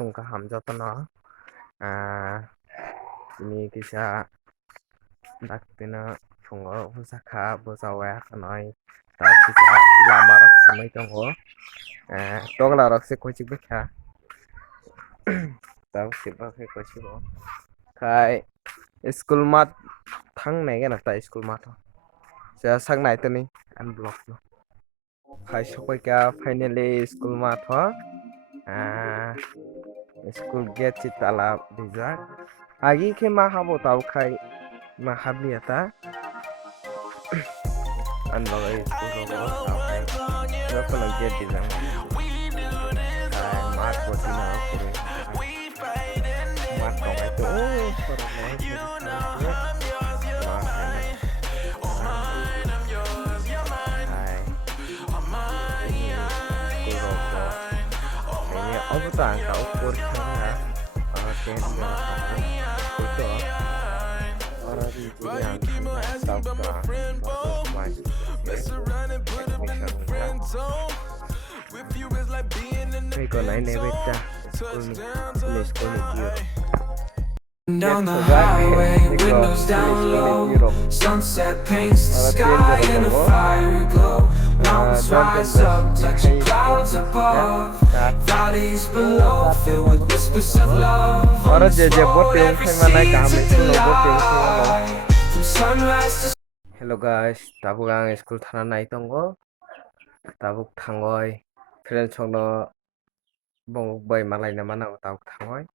fungka hamjatono ini kisa daktina fungo pusaka busawa kanoi tak kisa lama rok sumai tongo togla rok se kochik bekha tak sipa ke kochiko kai school mat thang nai gana ta school mat ja sang nai tani unblock no khai sokai ka finally school mat ho school gate chitala bijak agi ke ma habo tau khai ma habni ata unblock school ro tau khai no kono gate bijak khai mat botina kore mat ko bai to kore mai ông có toàn cậu cuốn không hả? Trên giờ cuối tuần đi chỉ làm sau đó ngoài đây còn lại này bên ta school này Down the highway, windows down low, sunset paints the sky in a fiery glow. Mountains rise up, touching clouds above, valleys below, filled with whispers of love. On the road, every season's a lie, from sunrise to Hello guys, tabuk ang school thana nai tongo. Tabuk thangoi, friend chongno bong bay malai naman ako tabuk thangoi.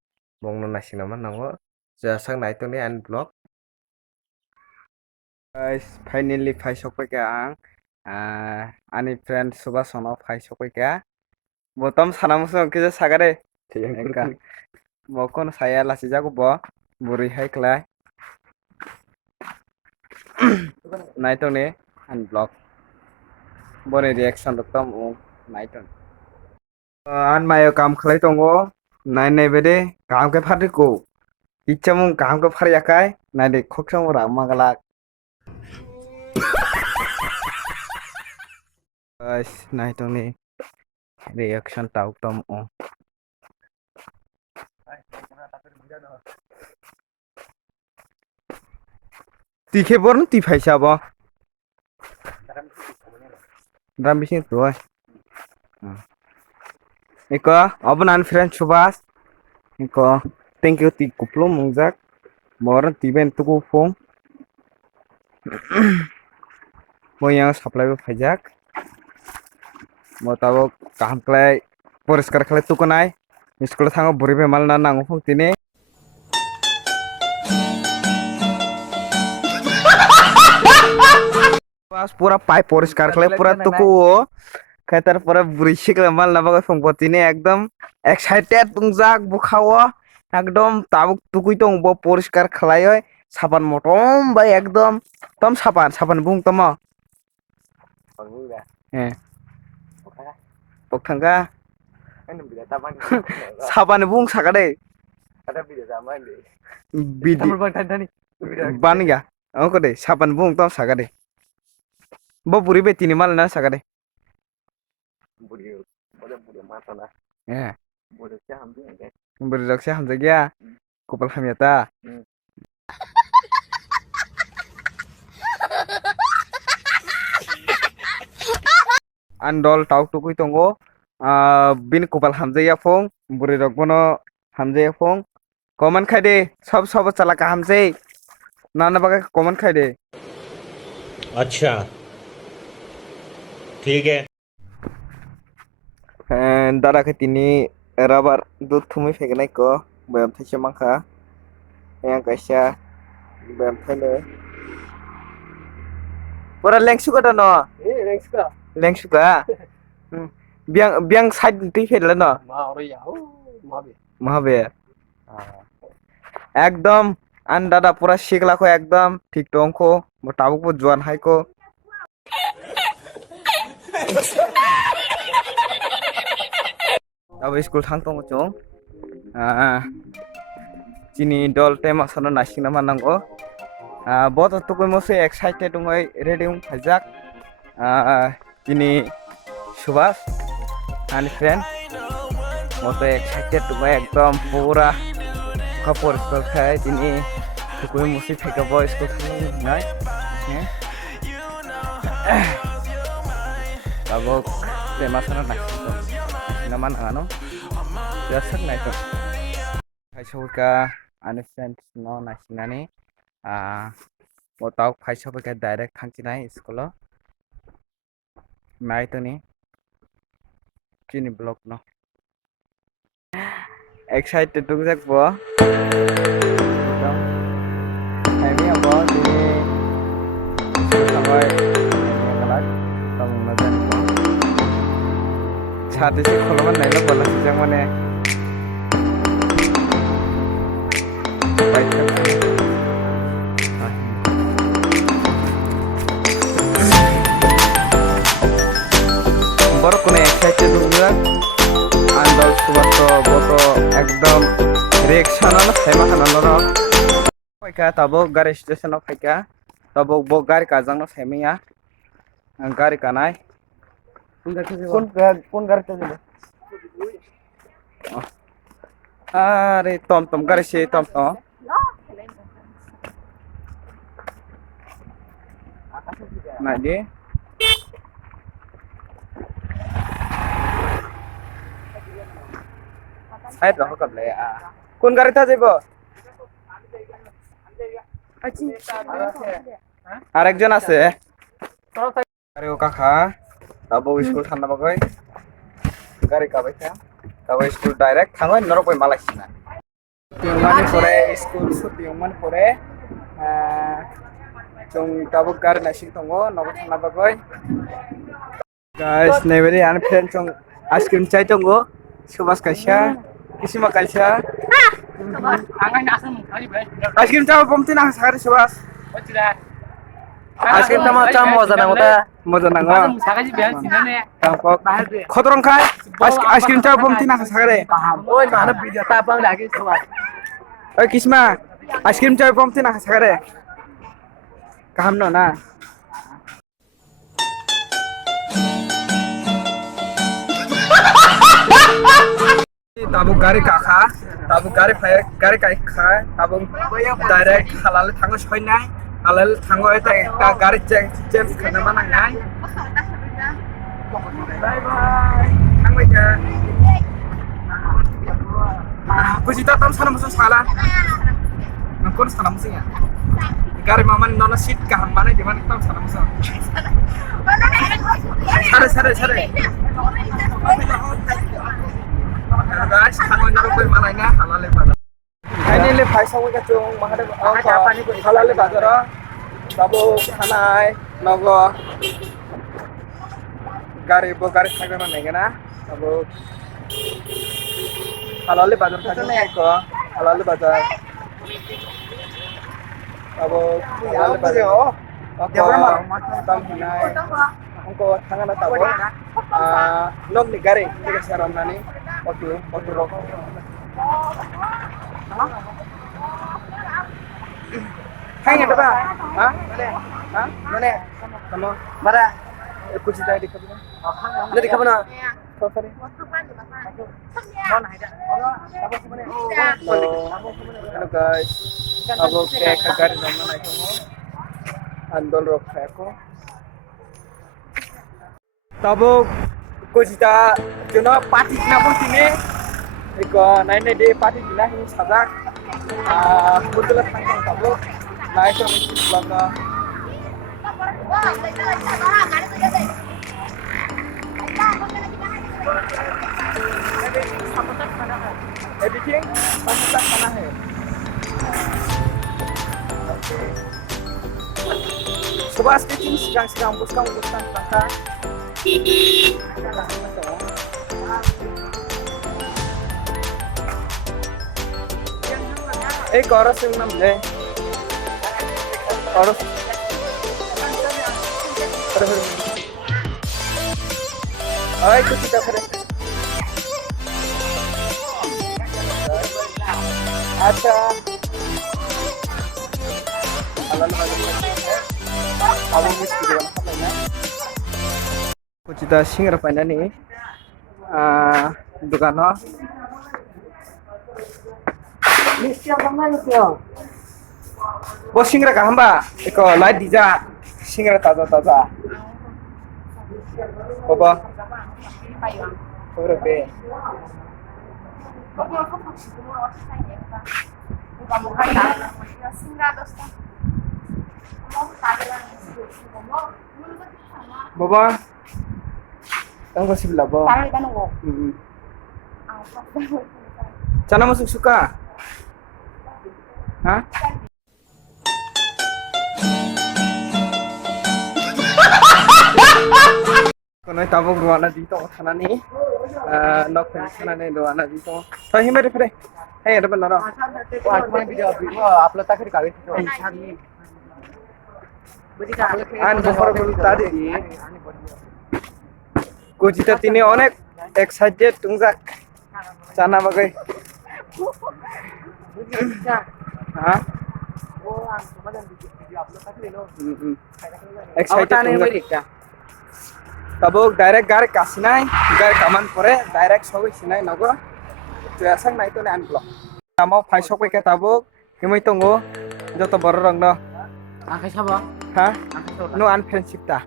Bong no nasing naman ako. Ja sang nai tong ni unblock. Guys, finally phai sokpai ka ang ani friend suba sono phai sokpai ka. Botom sanamuso kisa sagare. Engka. Bokon saya lasi jago bo. Buri hai klai. Nai tong ni unblock. Bone reaction doktom nai tong. An mayo kam khlai tongo. Nai nai bede kam ke phati ko. इच्छा मुं काम को फर याकाय ना दे खोक्सा मुरा मगला guys ना तो ने reaction टाउक तम ओ तीखे बोर न ती फैसा बो ड्राम बिसिं तो एको अब नान फ्रेंड सुबास एको Thank you ti kuplo mungjak moran tiben tuku phone moyang supply bo phajak motabo kaham klai poriskar khlai tukunai school thango buribe malna nango phone tine pas pura pai poriskar khlai pura tuku kaitar pura burishik mal na baga phone potine ekdom excited tungjak bukhawo একদম তাবুক টুকুই তো পরিষ্কার খেলাই হয় সাবান মটম ভাই একদম তম সাবান সাবান বুং তম হ্যাঁ পকথাঙ্গা সাবান বুং সাকাদে বিদি বানিগা ওকে দে সাবান বুং তম সাকাদে bo buri be tini mal na sakade buri matana eh buri cha hamje buri raksa hamje gya kopal khamyata andol tauk tukui tongo bin kopal hamje ya phong buri rok bono hamje ya phong comment khai de sob chala ka hamje nana baga comment khai de अच्छा ठीक है दादा के तिनी rubber दूध थुमै फेगनाय को bayam thaisa mangkha yang kaisa bayam thaile pura lengsuka da no lengsuka biang side ti fedla no mahabe একদম আন দাদা পুরা শিখলা কো একদম ঠিক টংকো মোটাবুক পো জোয়ান হাই কো अब स्कुल थांतों चों चिनी दल टेमा सनो नासिना मानांगो बहुत तो कोई मोसे एक्साइटेड होय रेडी हूं फजाक चिनी सुभाष and friend মতো এক্সাইটেড তোমায় একদম পুরা কাপড় স্কুল খায় তিনি টুকুই মুসি ফেকাব স্কুল নাই tabok tema sana naksito naman ang ano jasad na ito kaisa ka understand no nasinani mo tawag kaisa ka direct thangkinai school mai to ni kini block no excited tung jak bo ini apa ini sampai kalat tong najan ছাদে সে খোলামান নাইলো বলা সে মানে বড় কোনে excited দুগুলা আন্দল সুবাত বতো একদম reaction না সেমা খানানো ফাইকা তাবো গাড়ি station ফাইকা তাবো ব গাড়ি কাজাং না সেমিয়া গাড়ি কানাই কোন গাড়িতে যাবে আরে টমটম গাড়ি সে টমটম না দি সাইড রাখো কাবলে কোন গাড়িতে যাইব আরেকজন আছে আরে ও কাকা tabo school thana bagai gari ka baika tabo school direct thangoi norokoi malaisina tiongmani pore school tiongmani pore jong tabo gari nasing tongo nogo thana bagai guys neberi an friend jong ice cream chai tongo subas kaisa kisima kaisa ice cream chai bomti na sagari subas আজকে তো আমার চাম মজা নাও তা মজা নাও সাগাজি bell সিনানে তারপর খতরং খাই ice cream চা বমতি না সাগরে ওই মানে বিজা তা পাং লাগি সবাই ওই কিসমা আইসক্রিম চা বমতি না সাগরে কাম না তাবু গাড়ি কাখা তাবু গাড়ি ফায় গাড়ি কাই খায় তাবু ডাইরেক্ট হালালে থাঙ্গ ছয় নাই halal thango eta ekta gari change khana mana ngai bye bye thangbai ja kujita tam sana musu sala kon sana musu ya gari maman nona seat kaham mana di mana tam sana musu sare guys thango naro koi mana na halal pada Finally, paisa ko kachong mahadap ako halal bazar tabo khanai nogo gari thakbe man nai na tabo halal bazar thakbe ko halal bazar tabo halal bazar tam khanai angko thangana tabo nog ni gari tiga saram nani otu rok Hai nggak apa? Hah? Hah? Mana? Kamu? Mana? Kunci tadi di kamu. Ada di kamu na? Sorry. Hello guys. Abo kayak kagar zaman itu mau andol rock aku. Tabo kunci ta jono party na pun sini. Iko naik deh party dina ini sajak. Betul lah tanggung tabo. Naik ke belakang. Editing sampai mana है? Coba stitching sedang buskan tangka. एक औरत से नाम ले औरत आए कुछ तो करे अच्छा halal abang miski dia nak kucita singra pandani Dukan no. Bos singra ka hamba eko light dija singra taza Baba Ore be Baba Tang ko sibla bo Chana masuk suka Hah Kono tabok ruana dito thanani nok thanani ruana dito to himere fere hey ada benar video upload tak kali an before bol tadi kujita tini onek excited tungjak chana bagai ha excited tungjak tabok direct gar kasinai gar kaman pore direct sobi sinai nago tuasang nai to ne anblo amo phaisok ke tabok himai tongo joto bor rong no akai sabo ha no an friendship ta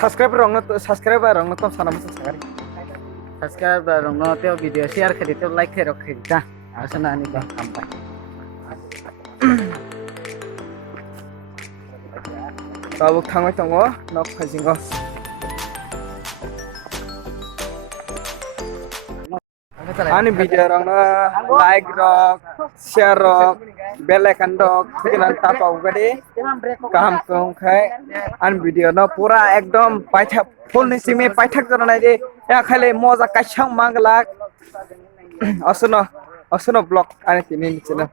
subscriber rong no to sana musa sagari subscribe rong no te video share khadi te like khero khadi ta asana ani ba kampai tabok thangoi tongo nok phajingo ani video rong no like rok share rok bell icon rok kinan tapa ugade kaham kong khai an video no pura ekdom paithak full nisime paithak janai de ya khale moja kaisang manglak asno blog ani tini channel